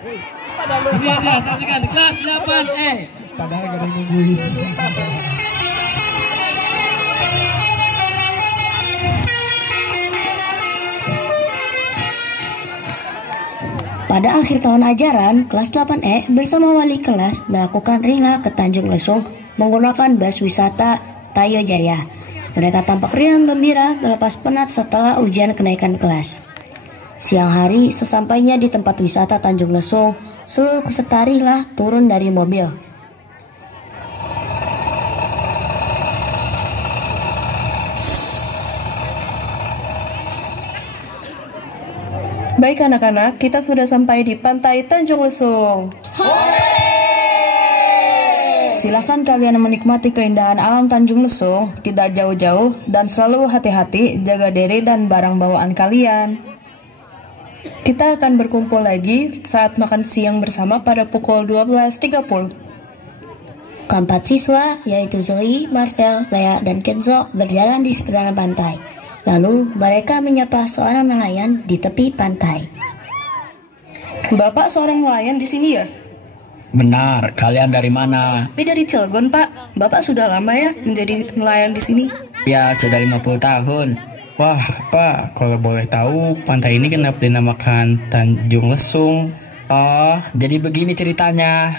Ini dia, saksikan kelas 8E. Padahal gak ada yang nungguin. Pada akhir tahun ajaran, kelas 8E bersama wali kelas melakukan rila ke Tanjung Lesung menggunakan bus wisata Tayo Jaya. Mereka tampak riang gembira melepas penat setelah ujian kenaikan kelas. Siang hari, sesampainya di tempat wisata Tanjung Lesung, seluruh peserta rila turun dari mobil. Baik anak-anak, kita sudah sampai di pantai Tanjung Lesung. Silakan kalian menikmati keindahan alam Tanjung Lesung, tidak jauh-jauh, dan selalu hati-hati jaga diri dan barang bawaan kalian. Kita akan berkumpul lagi saat makan siang bersama pada pukul 12.30. Keempat siswa, yaitu Zoe, Marvel, Lea, dan Kenzo berjalan di sekitaran pantai. Lalu mereka menyapa seorang nelayan di tepi pantai. Bapak seorang nelayan di sini ya? Benar, kalian dari mana? Dari Cilegon, Pak. Bapak sudah lama ya menjadi nelayan di sini? Ya, sudah 50 tahun. Wah, Pak, kalau boleh tahu pantai ini kenapa dinamakan Tanjung Lesung? Oh, jadi begini ceritanya.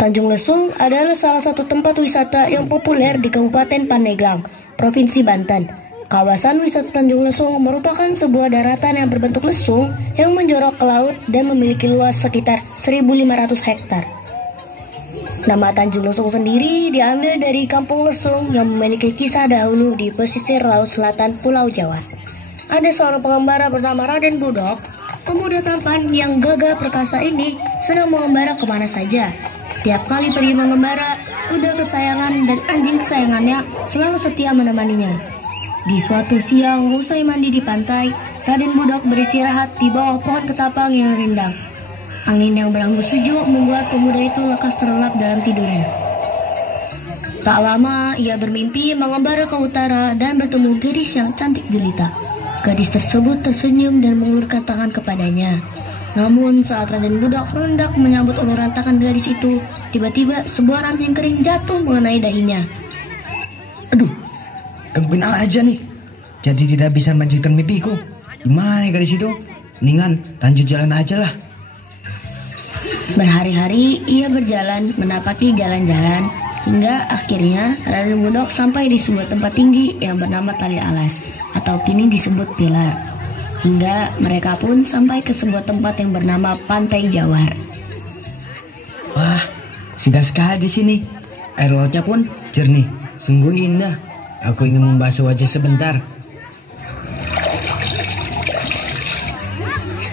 Tanjung Lesung adalah salah satu tempat wisata yang populer di Kabupaten Pandeglang, Provinsi Banten. Kawasan wisata Tanjung Lesung merupakan sebuah daratan yang berbentuk lesung yang menjorok ke laut dan memiliki luas sekitar 1.500 hektar. Nama Tanjung Lesung sendiri diambil dari Kampung Lesung yang memiliki kisah dahulu di pesisir laut selatan Pulau Jawa. Ada seorang pengembara bernama Raden Budok. Pemuda tampan yang gagah perkasa ini senang mengembara kemana saja. Tiap kali pergi mengembara, kuda kesayangan dan anjing kesayangannya selalu setia menemaninya. Di suatu siang, usai mandi di pantai, Raden Budok beristirahat di bawah pohon ketapang yang rindang. Angin yang berembus sejuk membuat pemuda itu lekas terlelap dalam tidurnya. Tak lama, ia bermimpi mengembara ke utara dan bertemu gadis yang cantik jelita. Gadis tersebut tersenyum dan mengulurkan tangan kepadanya. Namun saat Raden Budok hendak menyambut uluran tangan gadis itu, tiba-tiba sebuah ranting kering jatuh mengenai dahinya. Aduh, kempen aja nih. Jadi tidak bisa melanjutkan mimpiku. Gimana ya gadis itu? Mendingan lanjut jalan aja lah. Berhari-hari ia berjalan mendapati jalan-jalan hingga akhirnya Raden Budok sampai di sebuah tempat tinggi yang bernama Tali Alas atau kini disebut Pilar. Hingga mereka pun sampai ke sebuah tempat yang bernama Pantai Jawar. Wah, singgah sekali di sini. Air lautnya pun jernih, sungguh indah. Aku ingin membasuh wajah sebentar.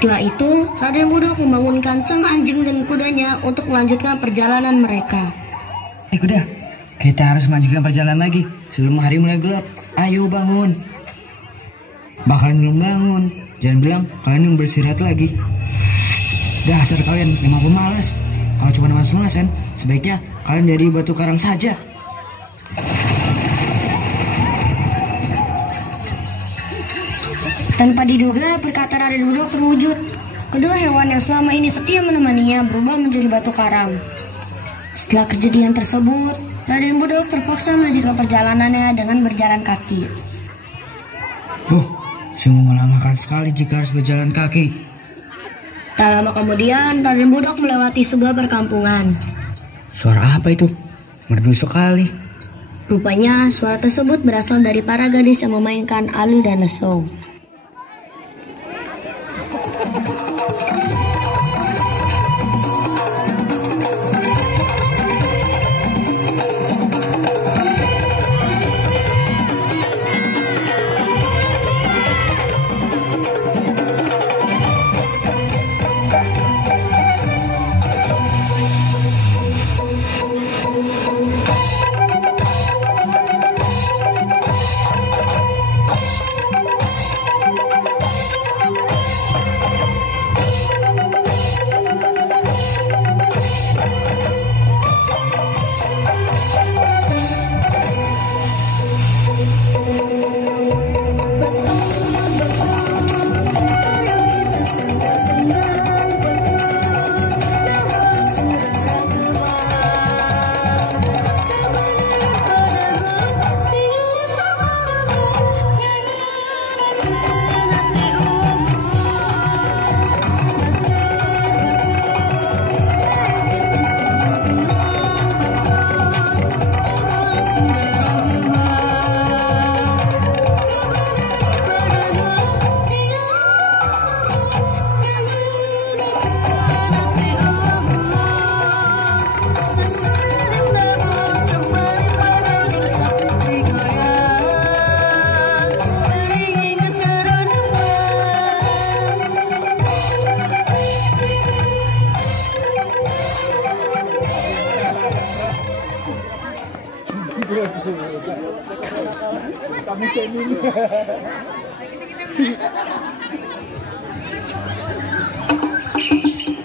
Setelah itu, Raden Budok membangunkan sang anjing dan kudanya untuk melanjutkan perjalanan mereka. Kuda, kita harus melanjutkan perjalanan lagi sebelum hari mulai gelap. Ayo bangun. Bakalan belum bangun. Jangan bilang kalian yang beristirahat lagi. Dasar kalian memang pemalas. Kalau cuma malas-malasan, sebaiknya kalian jadi batu karang saja. Tanpa diduga, perkataan Raden Budok terwujud. Kedua hewan yang selama ini setia menemaninya berubah menjadi batu karang. Setelah kejadian tersebut, Raden Budok terpaksa melanjutkan perjalanannya dengan berjalan kaki. Sungguh melelahkan sekali jika harus berjalan kaki. Tak lama kemudian, Raden Budok melewati sebuah perkampungan. Suara apa itu? Merdu sekali. Rupanya, suara tersebut berasal dari para gadis yang memainkan alu dan lesung.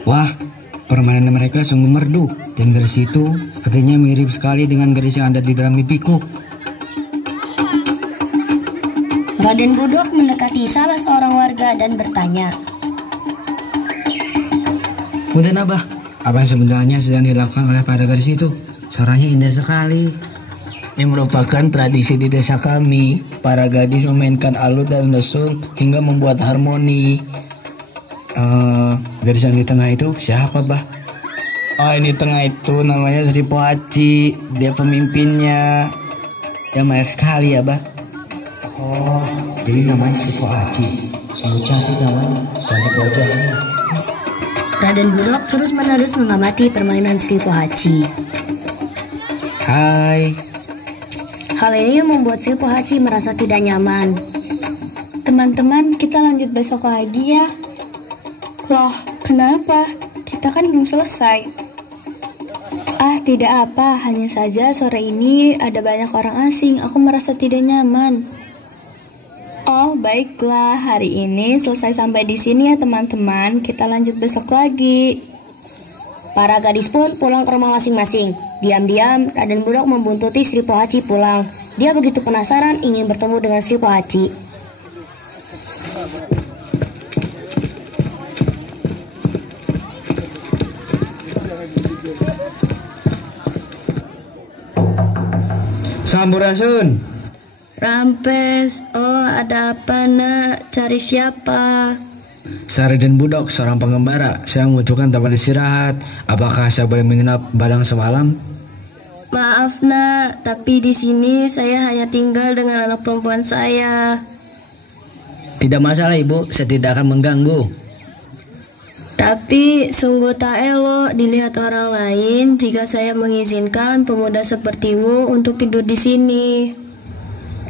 Wah, permainan mereka sungguh merdu, dan gadis itu sepertinya mirip sekali dengan gadis yang ada di dalam mimpiku. Raden Budok mendekati salah seorang warga dan bertanya. Punten Abah, apa yang sebenarnya sedang dilakukan oleh para gadis itu? Suaranya indah sekali. Yang merupakan tradisi di desa kami. Para gadis memainkan alut dan lesung hingga membuat harmoni. Gadis yang di tengah itu siapa, Bah? Oh, ini tengah itu namanya Sri Pohaci. Dia pemimpinnya. Dia banyak sekali ya, Bah. Oh, jadi namanya Sri Pohaci. Sungguh cantik namanya, cantik wajahnya. Raden Budok terus-menerus mengamati permainan Sri Pohaci. Hai. Hal ini membuat Sri Pohaci merasa tidak nyaman. Teman-teman, kita lanjut besok lagi ya. Loh, kenapa? Kita kan belum selesai. Ah, tidak apa. Hanya saja sore ini ada banyak orang asing. Aku merasa tidak nyaman. Oh, baiklah. Hari ini selesai sampai di sini ya teman-teman. Kita lanjut besok lagi. Para gadis pun pulang ke rumah masing-masing. Diam-diam, Raden Budok membuntuti Sri Pohaci pulang. Dia begitu penasaran ingin bertemu dengan Sri Pohaci. Sampurasun. Rampes, oh ada apa nak? Cari siapa? Saya Raden Budok, seorang pengembara. Saya membutuhkan tempat istirahat. Apakah saya boleh menginap barang semalam? Maaf nak, tapi di sini saya hanya tinggal dengan anak perempuan saya. Tidak masalah ibu, saya tidak akan mengganggu. Tapi sungguh tak elok dilihat orang lain jika saya mengizinkan pemuda sepertimu untuk tidur di sini.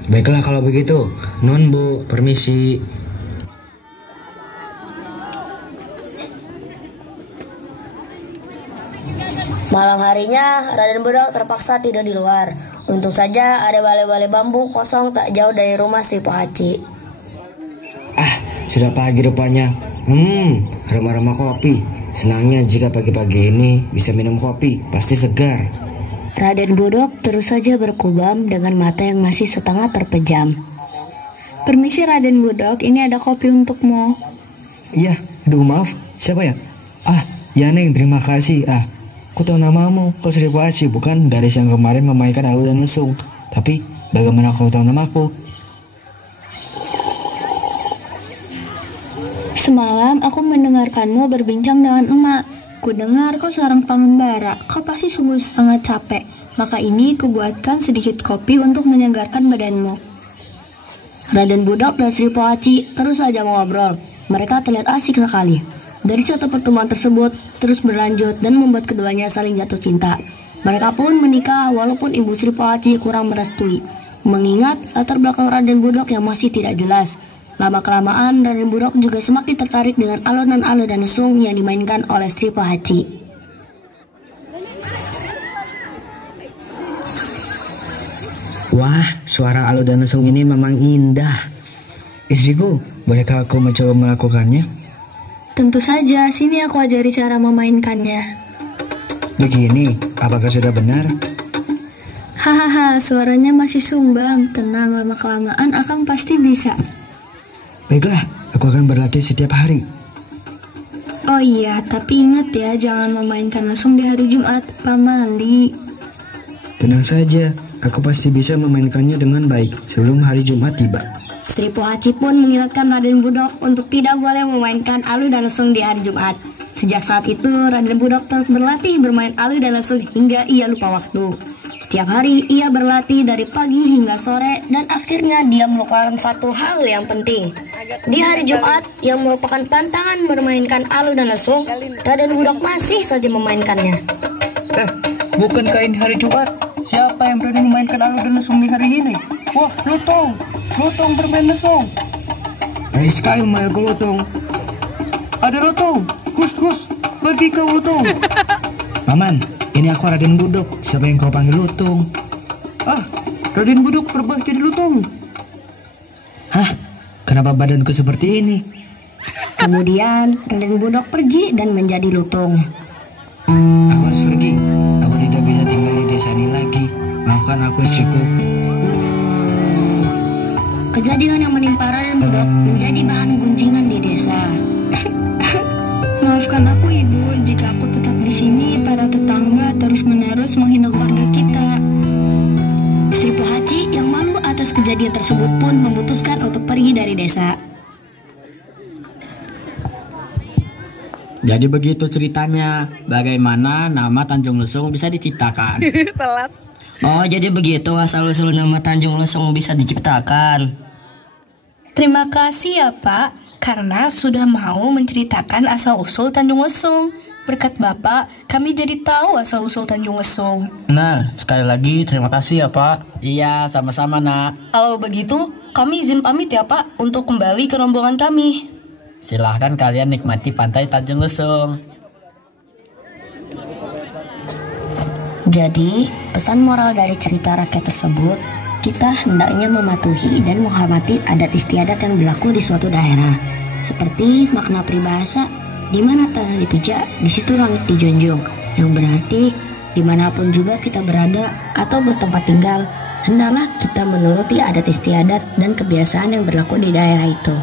Baiklah kalau begitu. Nun Bu, permisi. Malam harinya, Raden Budok terpaksa tidur di luar. Untung saja ada balai-balai bambu kosong tak jauh dari rumah Sri Pohaci. Ah, sudah pagi rupanya. Aroma-aroma kopi. Senangnya jika pagi-pagi ini bisa minum kopi, pasti segar. Raden Budok terus saja berkubam dengan mata yang masih setengah terpejam. Permisi Raden Budok, ini ada kopi untukmu. Iya, aduh maaf, siapa ya? Ah, ya Neng, terima kasih. Aku tahu namamu, kau Sri Pohaci, bukan gadis yang kemarin memainkan alut dan lesung. Tapi, bagaimana kau tahu namaku? Semalam aku mendengarkanmu berbincang dengan emak. Ku dengar kau seorang pengembara, kau pasti sungguh sangat capek. Maka ini kubuatkan sedikit kopi untuk menyegarkan badanmu. Raden Budok dan Sri Pohaci terus saja mengobrol. Mereka terlihat asik sekali. Dari satu pertemuan tersebut terus berlanjut dan membuat keduanya saling jatuh cinta. Mereka pun menikah walaupun ibu Sri Pohaci kurang merestui. Mengingat latar belakang Raden Budok yang masih tidak jelas. Lama-kelamaan Raden Budok juga semakin tertarik dengan alunan-alun dan lesung yang dimainkan oleh Sri Pohaci. Wah, suara alut dan lesung ini memang indah. Istriku, bolehkah aku mencoba melakukannya? Tentu saja, sini aku ajari cara memainkannya. Begini, apakah sudah benar? Hahaha, suaranya masih sumbang. Tenang, lama-kelamaan Akang pasti bisa. Baiklah, aku akan berlatih setiap hari. Oh iya, tapi ingat ya, jangan memainkan lesung di hari Jumat, pamali. Tenang saja, aku pasti bisa memainkannya dengan baik sebelum hari Jumat tiba. Sri Pohaci pun mengingatkan Raden Budok untuk tidak boleh memainkan alut dan lesung di hari Jumat. Sejak saat itu, Raden Budok terus berlatih bermain alut dan lesung hingga ia lupa waktu. Setiap hari ia berlatih dari pagi hingga sore dan akhirnya dia melupakan satu hal yang penting. Di hari Jumat yang merupakan pantangan bermainkan alut dan lesung, Raden Budok masih saja memainkannya. Bukankah ini hari Jumat? Siapa yang berani memainkan alut dan lesung di hari ini? Wah, Lotong bermain lesung. Baik sekali memainkan Lotong. Ada Lotong. Hus, pergi ke Lotong. Paman, ini aku Raden Budok. Siapa yang kau panggil Lotong? Ah, Raden Budok berubah jadi lutung. Hah? Kenapa badanku seperti ini? Kemudian Raden Budok pergi dan menjadi lutung. Aku harus pergi. Aku tidak bisa tinggal di desa ini lagi. Maafkan aku, istriku. Kejadian yang menimpa Raden Budok menjadi bahan gunjingan di desa. Maafkan aku ibu, jika aku tetap di sini, para tetangga terus-menerus menghina keluarga kita. Istri Pohaci yang malu atas kejadian tersebut pun memutuskan untuk pergi dari desa. Jadi begitu ceritanya, bagaimana nama Tanjung Lesung bisa diciptakan. Telat. Oh, jadi begitu asal-usul nama Tanjung Lesung bisa diciptakan. Terima kasih ya Pak, karena sudah mau menceritakan asal-usul Tanjung Lesung. Berkat Bapak, kami jadi tahu asal-usul Tanjung Lesung. Nah, sekali lagi terima kasih ya Pak. Iya, sama-sama nak. Kalau begitu, kami izin pamit ya Pak untuk kembali ke rombongan kami. Silahkan kalian nikmati pantai Tanjung Lesung. Jadi, pesan moral dari cerita rakyat tersebut, kita hendaknya mematuhi dan menghormati adat istiadat yang berlaku di suatu daerah. Seperti makna peribahasa, di mana tanah dipijak, di situ langit dijunjung. Yang berarti, dimanapun juga kita berada atau bertempat tinggal, hendaklah kita menuruti adat istiadat dan kebiasaan yang berlaku di daerah itu.